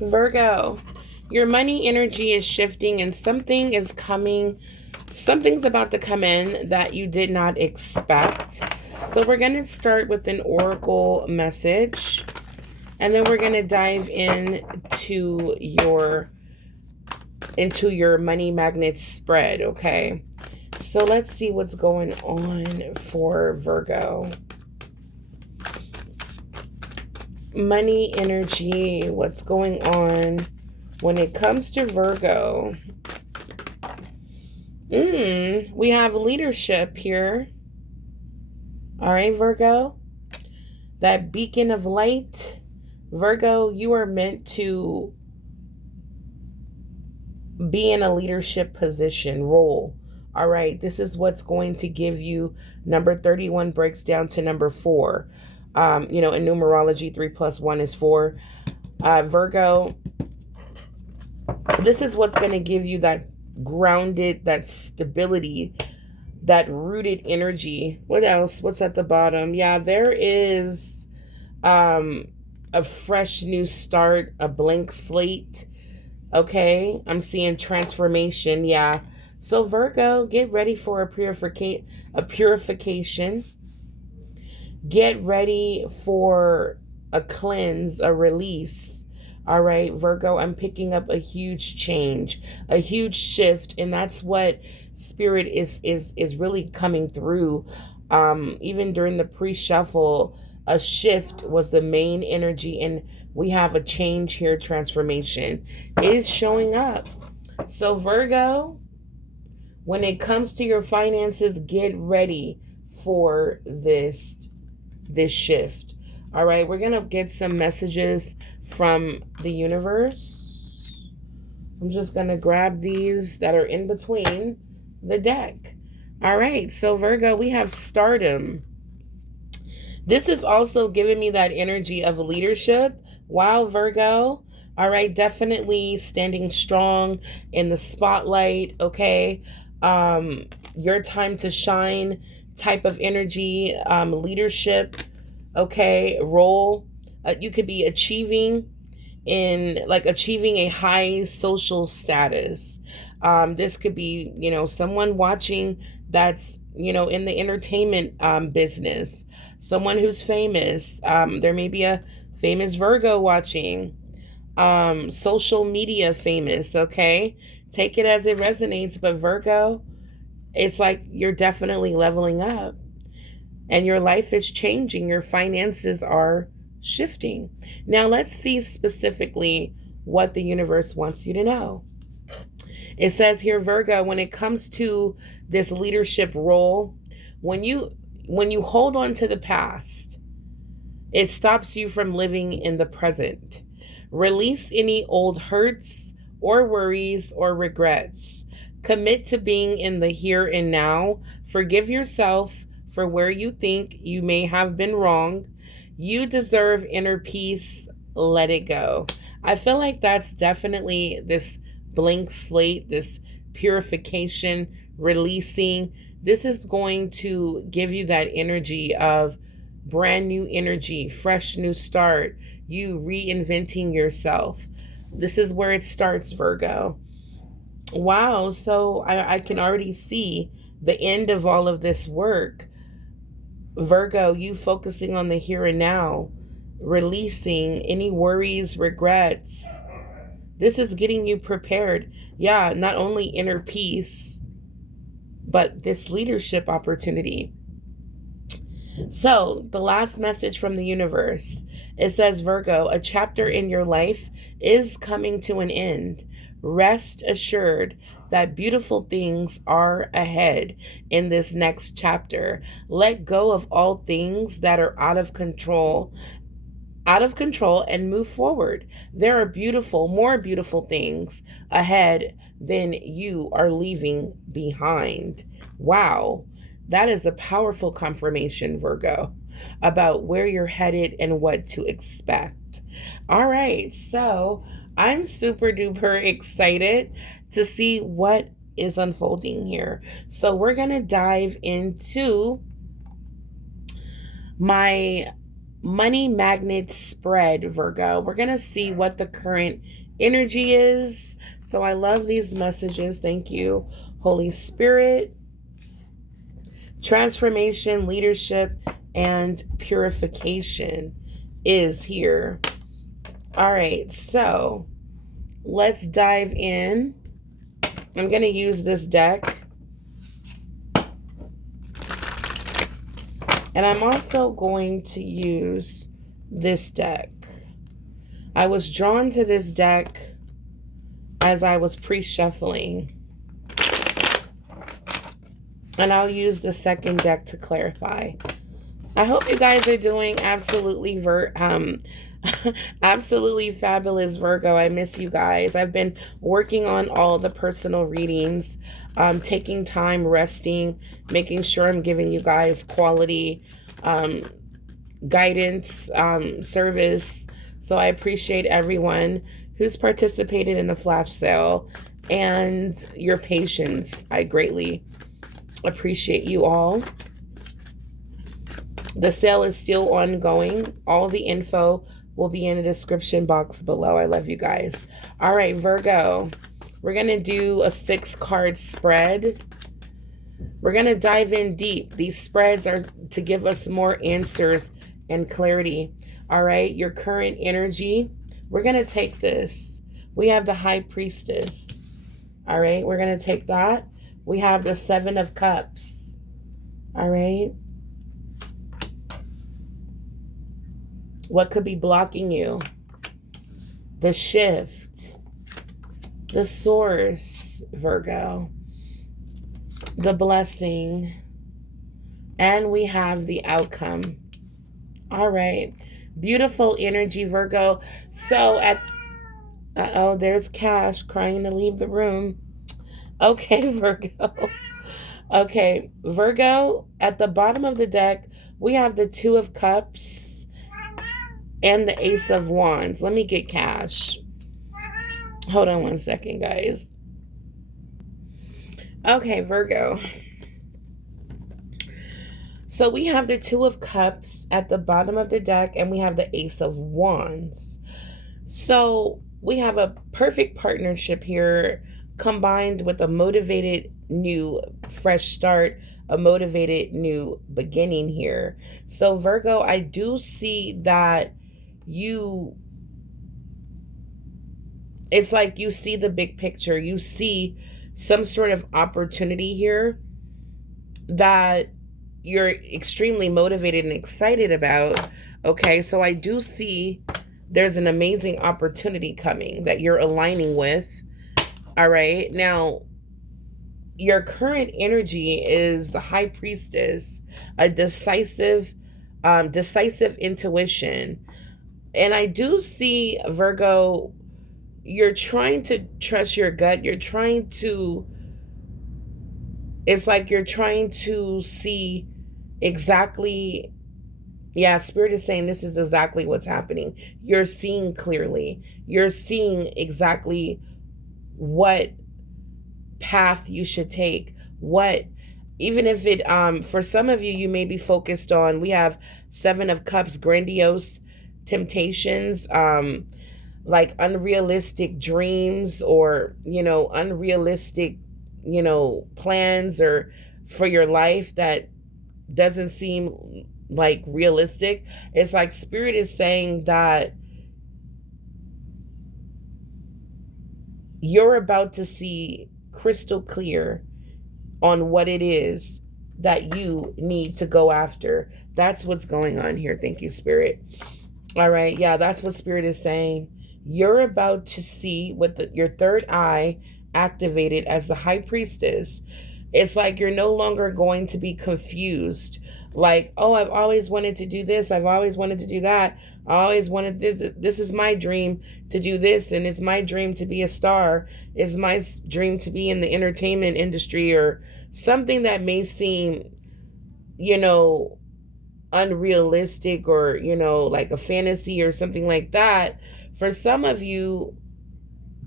Virgo, your money energy is shifting and something is coming. Something's about to come in that you did not expect. So we're going to start with an oracle message, and then we're going to dive into your money magnet spread, okay? So let's see what's going on for Virgo. Money energy, what's going on when it comes to Virgo? We have leadership here. All right, Virgo. That beacon of light. Virgo, you are meant to be in a leadership position, role. All right, this is what's going to give you. Number 31 breaks down to number 4. In numerology, 3 plus 1 is 4. Virgo, this is what's going to give you that grounded, that stability, that rooted energy. What else? What's at the bottom? Yeah, there is a fresh new start, a blank slate. Okay, I'm seeing transformation. Yeah. So Virgo, get ready for a purification. Get ready for a cleanse, a release. All right, Virgo, I'm picking up a huge change, a huge shift, and that's what spirit is really coming through. Even during the pre-shuffle, a shift was the main energy, and we have a change here. Transformation is showing up. So Virgo, when it comes to your finances, get ready for this shift. All right, we're gonna get some messages from the universe. I'm just gonna grab these that are in between the deck. All right, so Virgo, we have stardom. This is also giving me that energy of leadership. Wow, Virgo. All right, definitely standing strong in the spotlight, okay? Your time to shine type of energy, leadership, okay, role. You could be achieving a high social status. This could be, someone watching that's, in the entertainment business, someone who's famous. There may be a famous Virgo watching, social media famous, okay? Take it as it resonates, but Virgo, it's like you're definitely leveling up and your life is changing. Your finances are shifting. Now let's see specifically what the universe wants you to know. It says here, Virgo, when it comes to this leadership role, when you hold on to the past, it stops you from living in the present. Release any old hurts or worries or regrets. Commit to being in the here and now. Forgive yourself for where you think you may have been wrong. You deserve inner peace. Let it go. I feel like that's definitely this blank slate, this purification, releasing. This is going to give you that energy of brand new energy, fresh new start, you reinventing yourself. This is where it starts, Virgo. Wow, so I can already see the end of all of this work. Virgo, you focusing on the here and now, releasing any worries, regrets. This is getting you prepared. Yeah, not only inner peace, but this leadership opportunity. So, the last message from the universe, it says, Virgo, a chapter in your life is coming to an end. Rest assured that beautiful things are ahead in this next chapter. Let go of all things that are out of control and move forward. There are more beautiful things ahead than you are leaving behind. Wow. That is a powerful confirmation, Virgo, about where you're headed and what to expect. All right, so I'm super duper excited to see what is unfolding here. So we're going to dive into my money magnet spread, Virgo. We're going to see what the current energy is. So I love these messages. Thank you, Holy Spirit. Transformation, leadership, and purification is here. All right, so let's dive in. I'm going to use this deck. And I'm also going to use this deck. I was drawn to this deck as I was pre-shuffling. And I'll use the second deck to clarify. I hope you guys are doing absolutely absolutely fabulous, Virgo. I miss you guys. I've been working on all the personal readings, taking time, resting, making sure I'm giving you guys quality guidance, service. So I appreciate everyone who's participated in the flash sale and your patience. I greatly appreciate you all. The sale is still ongoing. All the info will be in the description box below. I love you guys. All right, Virgo, we're going to do a 6-card spread. We're going to dive in deep. These spreads are to give us more answers and clarity. All right, your current energy. We're going to take this. We have the High Priestess. All right, we're going to take that. We have the 7 of Cups. All right. What could be blocking you? The shift. The source, Virgo. The blessing. And we have the outcome. All right. Beautiful energy, Virgo. So at... Uh-oh, there's Cash crying to leave the room. Okay, Virgo. Okay, Virgo, at the bottom of the deck, we have the 2 of Cups and the Ace of Wands. Let me get Cash. Hold on one second, guys. Okay, Virgo. So we have the 2 of Cups at the bottom of the deck, and we have the Ace of Wands. So we have a perfect partnership here, combined with a motivated new fresh start, a motivated new beginning here. So Virgo, I do see that it's like you see the big picture. You see some sort of opportunity here that you're extremely motivated and excited about. Okay, so I do see there's an amazing opportunity coming that you're aligning with. All right, now your current energy is the High Priestess, a decisive intuition. And I do see, Virgo, you're trying to trust your gut. It's like you're trying to see exactly, yeah, Spirit is saying this is exactly what's happening. You're seeing clearly. You're seeing exactly what path you should take. Even if it, for some of you, you may be focused on, we have 7 of Cups, grandiose temptations, like unrealistic dreams or, unrealistic, plans or for your life that doesn't seem like realistic. It's like Spirit is saying that you're about to see crystal clear on what it is that you need to go after. That's what's going on here. Thank you, Spirit. All right. Yeah, that's what Spirit is saying. You're about to see with your third eye activated as the High Priestess. It's like you're no longer going to be confused. Like, oh, I've always wanted to do this. I've always wanted to do that. I always wanted this. This is my dream to do this. And it's my dream to be a star. It's my dream to be in the entertainment industry or something that may seem, unrealistic or, like a fantasy or something like that. For some of you,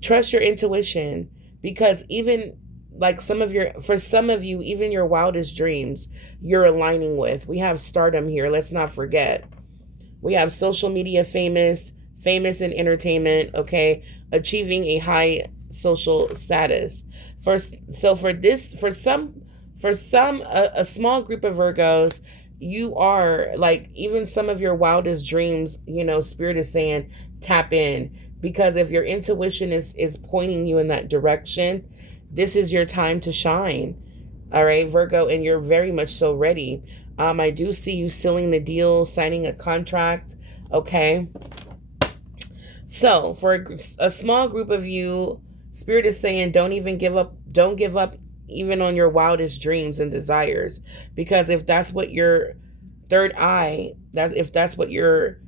trust your intuition, because even like for some of you, even your wildest dreams, you're aligning with. We have stardom here. Let's not forget. We have social media famous, famous in entertainment, okay, achieving a high social status. For so for this for some a small group of Virgos, you are like even some of your wildest dreams, spirit is saying tap in, because if your intuition is pointing you in that direction, this is your time to shine. All right, Virgo, and you're very much so ready. I do see you sealing the deal, signing a contract. Okay. So for a small group of you, Spirit is saying don't even give up. Don't give up even on your wildest dreams and desires. Because if that's what your third eye, if that's what your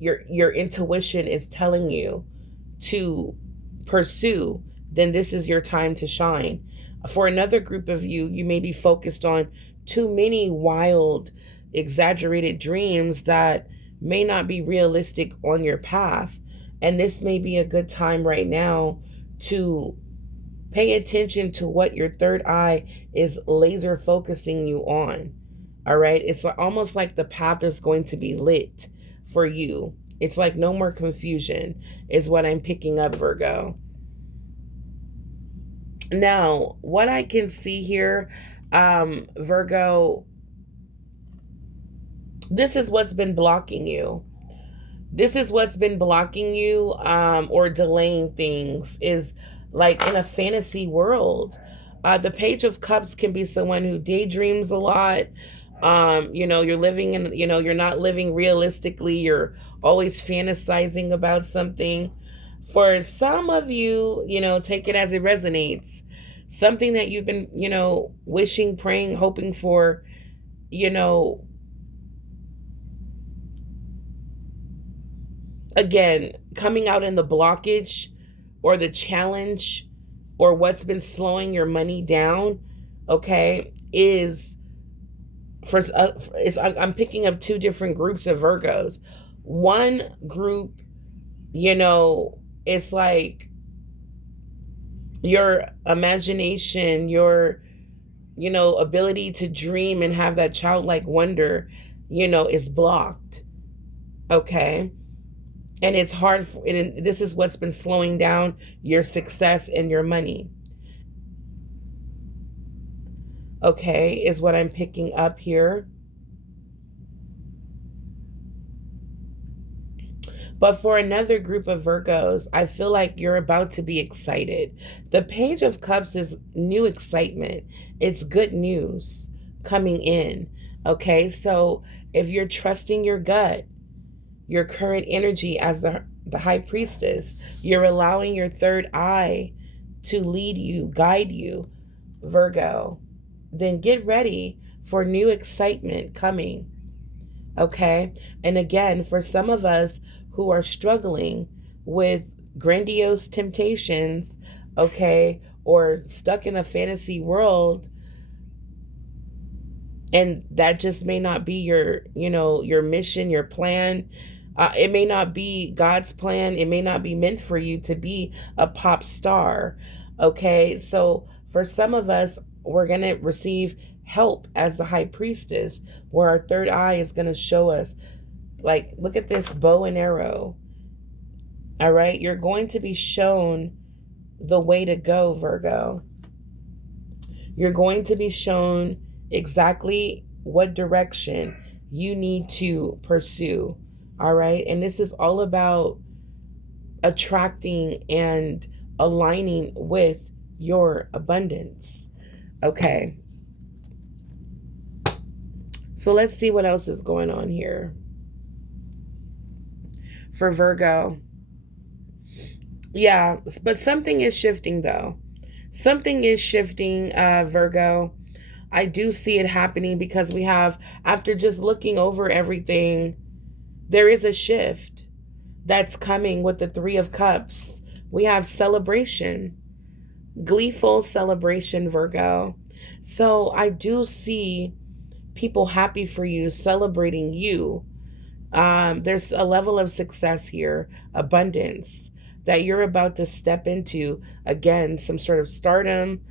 intuition is telling you to pursue, then this is your time to shine. For another group of you, you may be focused on too many wild, exaggerated dreams that may not be realistic on your path. And this may be a good time right now to pay attention to what your third eye is laser focusing you on. All right. It's almost like the path is going to be lit for you. It's like no more confusion is what I'm picking up, Virgo. Now, what I can see here, Virgo, this is what's been blocking you. This is what's been blocking you, or delaying things, is like in a fantasy world. The Page of Cups can be someone who daydreams a lot. You're living in, you're not living realistically. You're always fantasizing about something. For some of you, take it as it resonates. Something that you've been, wishing, praying, hoping for, again, coming out in the blockage or the challenge or what's been slowing your money down, okay, is I'm picking up two different groups of Virgos. One group, it's like your imagination, your, ability to dream and have that childlike wonder, is blocked. Okay. And it's hard. And this is what's been slowing down your success and your money. Okay, is what I'm picking up here. But for another group of Virgos, I feel like you're about to be excited. The Page of Cups is new excitement. It's good news coming in. Okay, so if you're trusting your gut, your current energy as the High Priestess, you're allowing your third eye to lead you, guide you, Virgo, then get ready for new excitement coming. Okay, and again, for some of us who are struggling with grandiose temptations, okay, or stuck in a fantasy world, and that just may not be your mission, your plan. It may not be God's plan. It may not be meant for you to be a pop star. Okay, so for some of us, we're going to receive help as the High Priestess, where our third eye is going to show us, like, look at this bow and arrow. All right, you're going to be shown the way to go, Virgo. You're going to be shown exactly what direction you need to pursue. All right. And this is all about attracting and aligning with your abundance. Okay. So let's see what else is going on here for Virgo. Yeah, but something is shifting though. Something is shifting, Virgo. I do see it happening because we have, after just looking over everything, there is a shift that's coming with the Three of Cups. We have celebration, gleeful celebration, Virgo. So I do see people happy for you, celebrating you. There's a level of success here, abundance that you're about to step into. Again, some sort of stardom,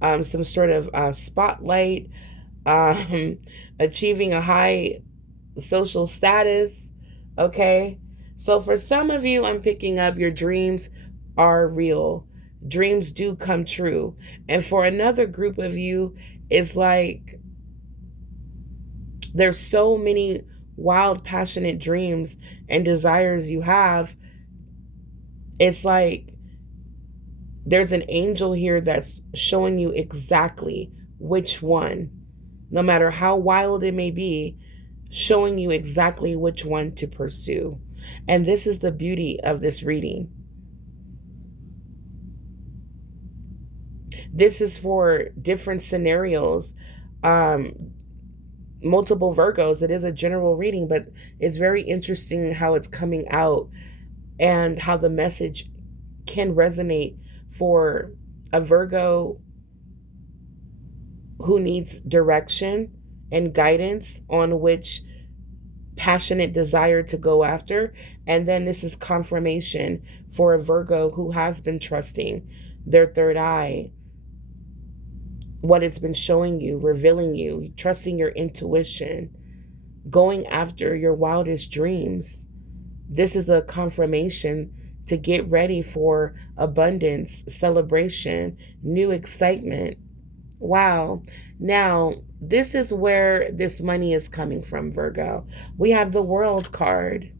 some sort of spotlight, achieving a high social status. Okay? So for some of you, I'm picking up your dreams are real. Dreams do come true. And for another group of you, it's like there's so many wild, passionate dreams and desires you have. It's like there's an angel here that's showing you exactly which one, no matter how wild it may be, showing you exactly which one to pursue. And this is the beauty of this reading. This is for different scenarios, multiple Virgos. It is a general reading, but it's very interesting how it's coming out and how the message can resonate for a Virgo who needs direction and guidance on which passionate desire to go after. And then this is confirmation for a Virgo who has been trusting their third eye, what it's been showing you, revealing you, trusting your intuition, going after your wildest dreams. This is a confirmation to get ready for abundance, celebration, new excitement. Wow. Now, this is where this money is coming from, Virgo. We have the World card.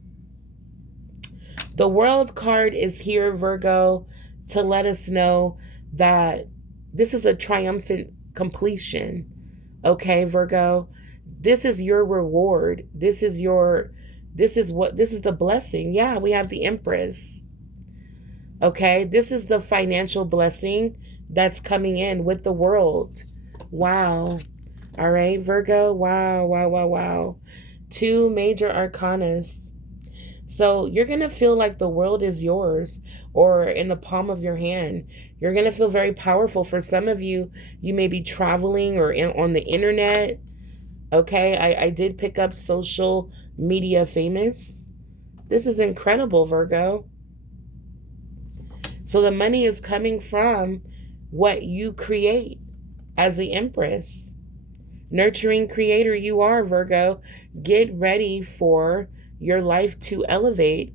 The World card is here, Virgo, to let us know that this is a triumphant completion. Okay, Virgo? This is your reward. This is the blessing. Yeah, we have the Empress. Okay, this is the financial blessing that's coming in with the World. Wow. All right, Virgo. Wow, wow, wow, wow. 2 major arcanas. So you're going to feel like the world is yours or in the palm of your hand. You're going to feel very powerful. For some of you, you may be traveling or on the internet. Okay, I did pick up social media famous. This is incredible, Virgo. So the money is coming from what you create as the Empress. Nurturing creator you are, Virgo. Get ready for your life to elevate.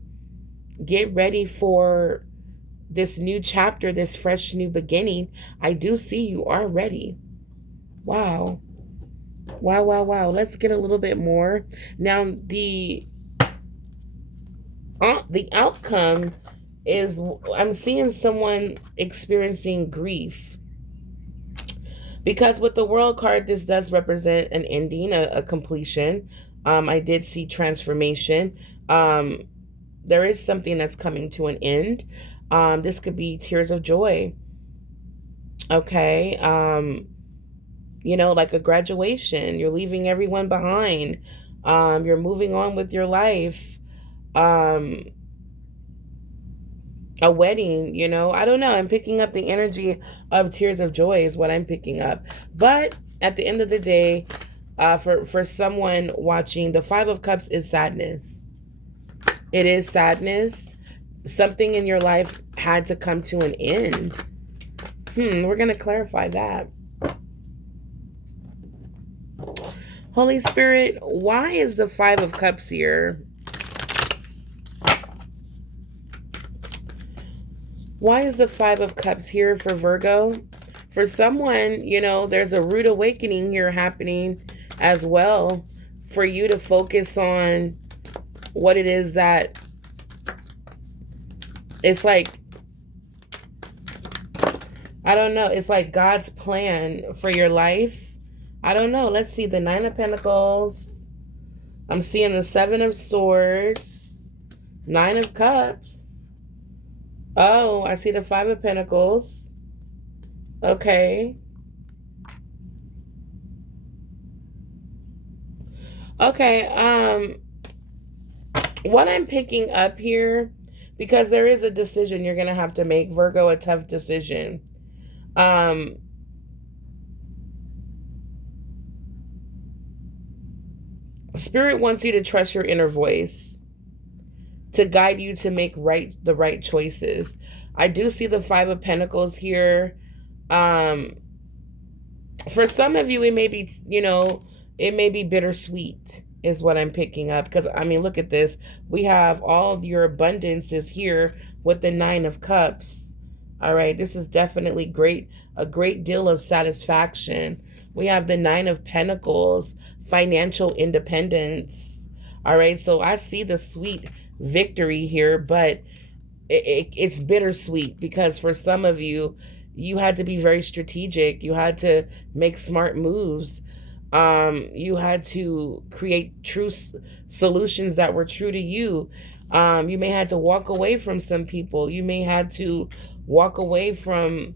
Get ready for this new chapter, this fresh new beginning. I do see you are ready. Wow. Wow, wow, wow. Let's get a little bit more. Now, the outcome is I'm seeing someone experiencing grief. Because with the World card, this does represent an ending, a completion. I did see transformation. There is something that's coming to an end. This could be tears of joy. Okay. Like a graduation. You're leaving everyone behind. You're moving on with your life. A wedding, I don't know. I'm picking up the energy of tears of joy is what I'm picking up. But at the end of the day, for someone watching, the 5 of Cups is sadness. It is sadness. Something in your life had to come to an end. We're going to clarify that. Holy Spirit, why is the 5 of Cups here? Why is the 5 of Cups here for Virgo? For someone, there's a rude awakening here happening as well for you to focus on what it is that it's like, I don't know. It's like God's plan for your life. I don't know. Let's see the 9 of Pentacles. I'm seeing the 7 of Swords, 9 of Cups. Oh, I see the 5 of Pentacles. Okay. Okay, what I'm picking up here, because there is a decision you're going to have to make, Virgo, a tough decision. Spirit wants you to trust your inner voice to guide you to make the right choices. I do see the 5 of Pentacles here. For some of you, it may be, it may be bittersweet. is what I'm picking up. Because, I mean, look at this. We have all of your abundance is here with the Nine of Cups. All right, this is definitely great, a great deal of satisfaction. We have the Nine of Pentacles, financial independence. All right, so I see the sweet victory here, but it's bittersweet because for some of you, you had to be very strategic. You had to make smart moves. You had to create true solutions that were true to you. You may have to walk away from some people. You may have to walk away from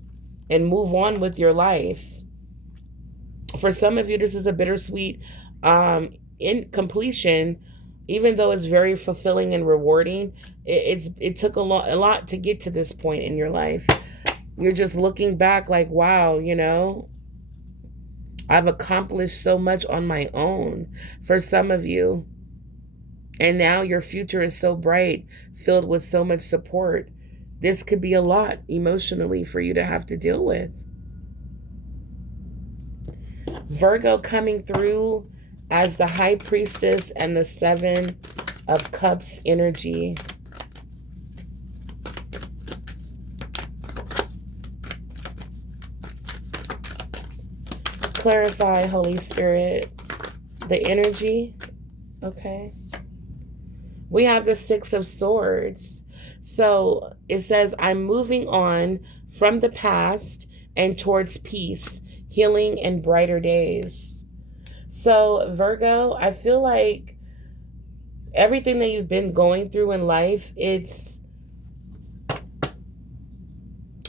and move on with your life. For some of you, this is a bittersweet in completion. Even though it's very fulfilling and rewarding, it took a lot to get to this point in your life. You're just looking back like, wow, you know, I've accomplished so much on my own for some of you. And now your future is so bright, filled with so much support. This could be a lot emotionally for you to have to deal with. Virgo coming through as the High Priestess and the Seven of Cups energy. Clarify, Holy Spirit, the energy. Okay. We have the Six of Swords. So it says, I'm moving on from the past and towards peace, healing, and brighter days. So Virgo, I feel like everything that you've been going through in life, it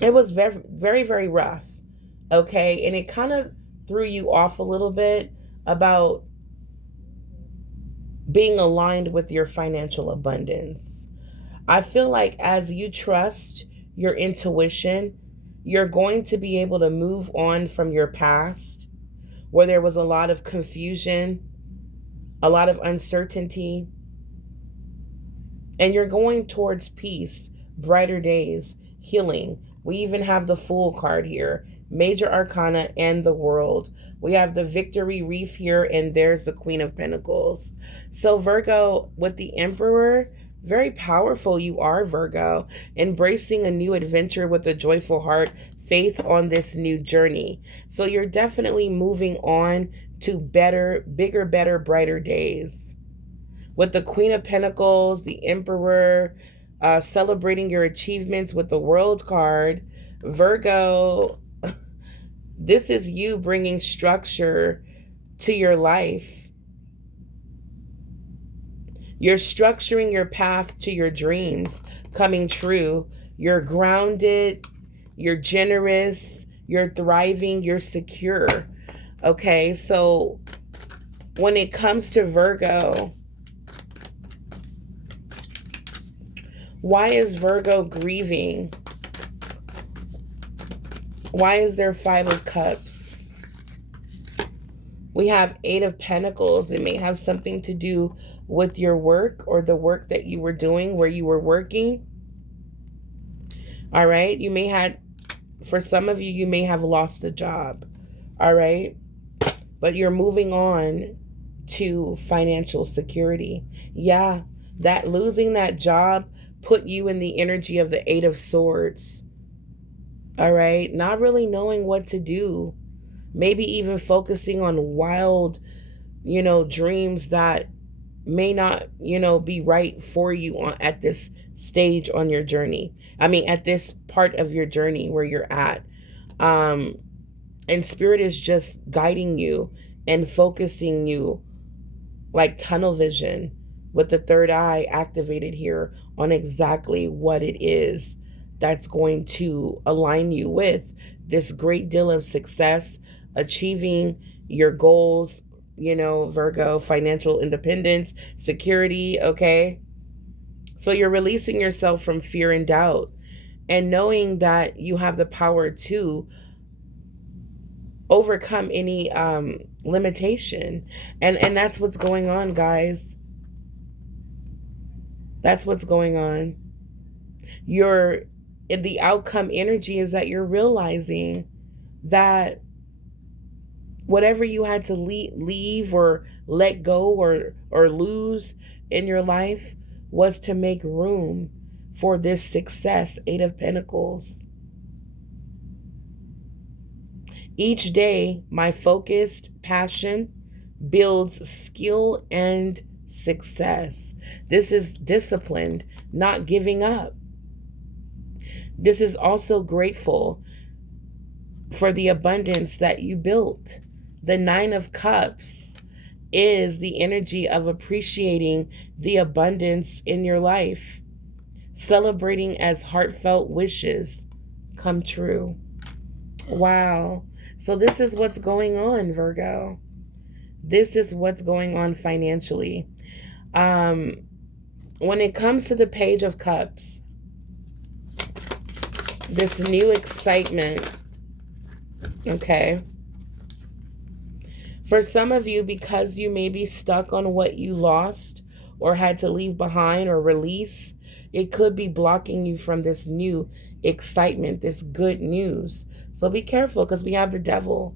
was very, very, very rough. Okay. And it kind of threw you off a little bit about being aligned with your financial abundance. I feel like as you trust your intuition, you're going to be able to move on from your past where there was a lot of confusion, a lot of uncertainty, and you're going towards peace, brighter days, healing. We even have the Fool card here, Major Arcana, and the World. We have the Victory Reef here, and there's the Queen of Pentacles. So Virgo, with the Emperor, very powerful you are, Virgo. Embracing a new adventure with a joyful heart, faith on this new journey. So you're definitely moving on to better, bigger, better, brighter days. With the Queen of Pentacles, the Emperor, celebrating your achievements with the World card, Virgo, this is you bringing structure to your life. You're structuring your path to your dreams coming true. You're grounded, you're generous, you're thriving, you're secure. Okay, so when it comes to Virgo, why is Virgo grieving? Why is there Five of Cups? We have Eight of Pentacles. It may have something to do with your work or the work that you were doing where you were working. All right. You may have, for some of you, you may have lost a job. All right. But you're moving on to financial security. Yeah. That losing that job put you in the energy of the Eight of Swords. All right. Not really knowing what to do. Maybe even focusing on wild, dreams that may not, be right for you at this stage on your journey. I mean, at this part of your journey where you're at. And Spirit is just guiding you and focusing you like tunnel vision with the third eye activated here on exactly what it is that's going to align you with this great deal of success, achieving your goals, Virgo, financial independence, security, okay? So you're releasing yourself from fear and doubt and knowing that you have the power to overcome any limitation. And that's what's going on, guys. That's what's going on. The outcome energy is that you're realizing that Whatever you had to leave or let go or lose in your life was to make room for this success. 8 of Pentacles. Each day, my focused passion builds skill and success. This is disciplined, not giving up. This is also grateful for the abundance that you built. The 9 of Cups is the energy of appreciating the abundance in your life, celebrating as heartfelt wishes come true. Wow. So this is what's going on, Virgo. This is what's going on financially. When it comes to the Page of Cups, this new excitement, okay? For some of you, because you may be stuck on what you lost or had to leave behind or release, it could be blocking you from this new excitement, this good news. So be careful, because we have the devil.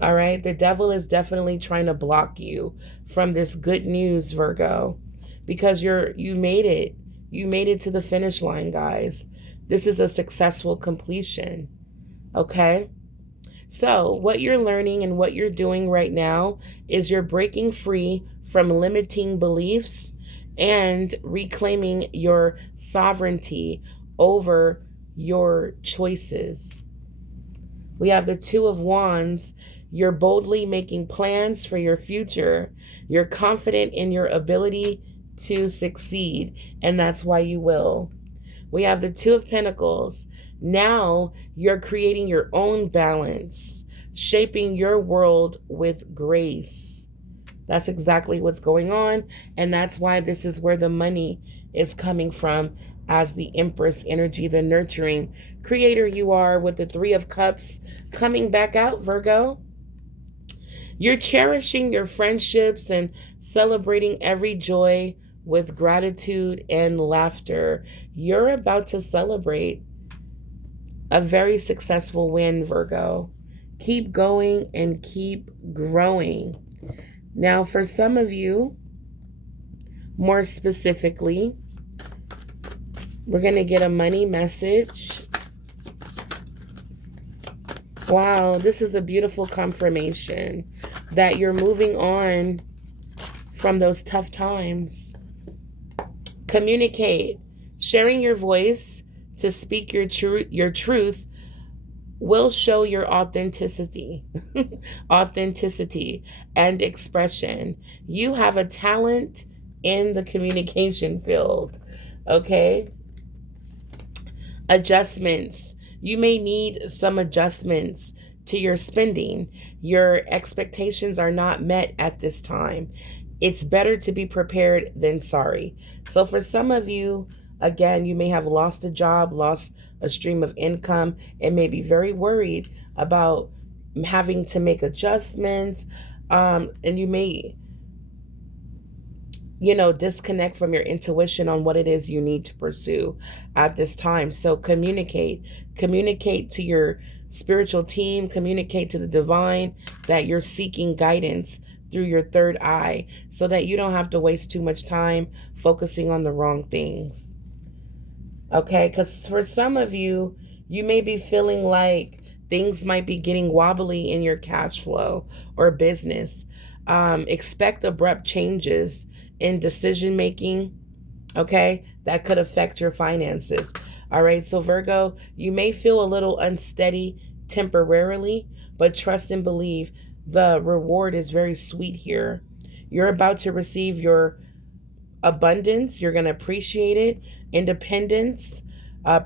All right? The devil is definitely trying to block you from this good news, Virgo, because you made it. You made it to the finish line, guys. This is a successful completion. Okay? So what you're learning and what you're doing right now is you're breaking free from limiting beliefs and reclaiming your sovereignty over your choices. We have the 2 of Wands. You're boldly making plans for your future. You're confident in your ability to succeed, and that's why you will. We have the 2 of Pentacles. Now you're creating your own balance, shaping your world with grace. That's exactly what's going on, and that's why this is where the money is coming from, as the Empress energy, the nurturing creator you are, with the 3 of Cups coming back out, Virgo. You're cherishing your friendships and celebrating every joy with gratitude and laughter. You're about to celebrate a very successful win, Virgo. Keep going and keep growing. Now, for some of you, more specifically, we're going to get a money message. Wow, this is a beautiful confirmation that you're moving on from those tough times. Communicate. Sharing your voice to speak your truth will show your authenticity, authenticity and expression. You have a talent in the communication field, okay? Adjustments. You may need some adjustments to your spending. Your expectations are not met at this time. It's better to be prepared than sorry. So for some of you, again, you may have lost a job, lost a stream of income, and may be very worried about having to make adjustments. And you may, disconnect from your intuition on what it is you need to pursue at this time. So communicate to your spiritual team, communicate to the divine that you're seeking guidance through your third eye, so that you don't have to waste too much time focusing on the wrong things. Okay, because for some of you, you may be feeling like things might be getting wobbly in your cash flow or business. Expect abrupt changes in decision making, okay, that could affect your finances. All right, so Virgo, you may feel a little unsteady temporarily, but trust and believe the reward is very sweet here. You're about to receive your abundance. You're going to appreciate it. Independence,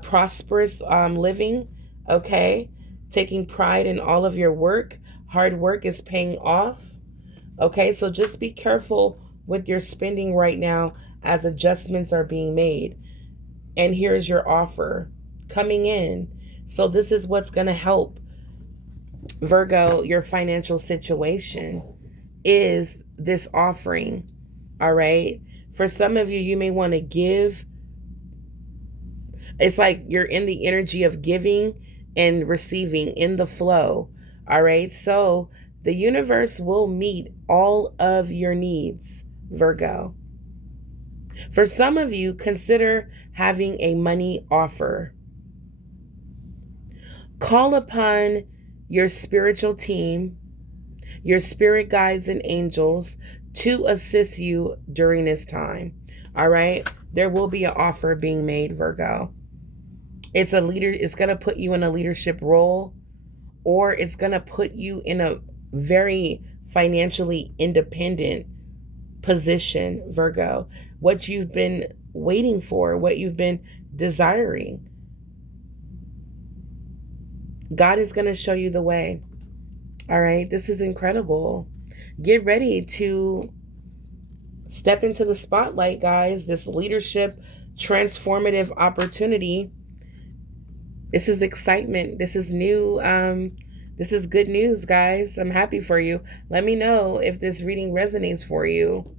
prosperous living, okay? Taking pride in all of your work. Hard work is paying off, okay? So just be careful with your spending right now as adjustments are being made. And here's your offer coming in. So this is what's going to help, Virgo, your financial situation is this offering, all right? For some of you, you may want to give. It's like you're in the energy of giving and receiving in the flow, All right. So the universe will meet all of your needs, Virgo. For some of you, consider having a money offer. Call upon your spiritual team, your spirit guides and angels to assist you during this time. All right. There will be an offer being made, Virgo. It's going to put you in a leadership role, or it's going to put you in a very financially independent position, Virgo. What you've been waiting for, what you've been desiring. God is going to show you the way. All right. This is incredible. Get ready to step into the spotlight, guys. This leadership transformative opportunity. This is excitement. This is new. This is good news, guys. I'm happy for you. Let me know if this reading resonates for you.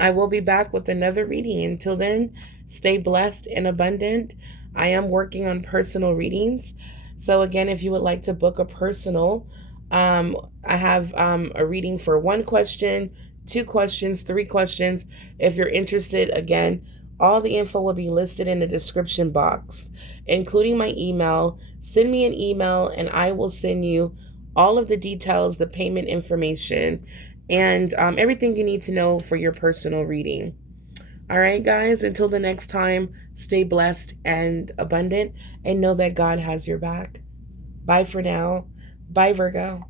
I will be back with another reading. Until then, stay blessed and abundant. I am working on personal readings. So again, if you would like to book a personal, I have a reading for 1 question, 2 questions, 3 questions. If you're interested, again, all the info will be listed in the description box, including my email. Send me an email and I will send you all of the details, the payment information, and everything you need to know for your personal reading. All right, guys, until the next time, stay blessed and abundant and know that God has your back. Bye for now. Bye, Virgo.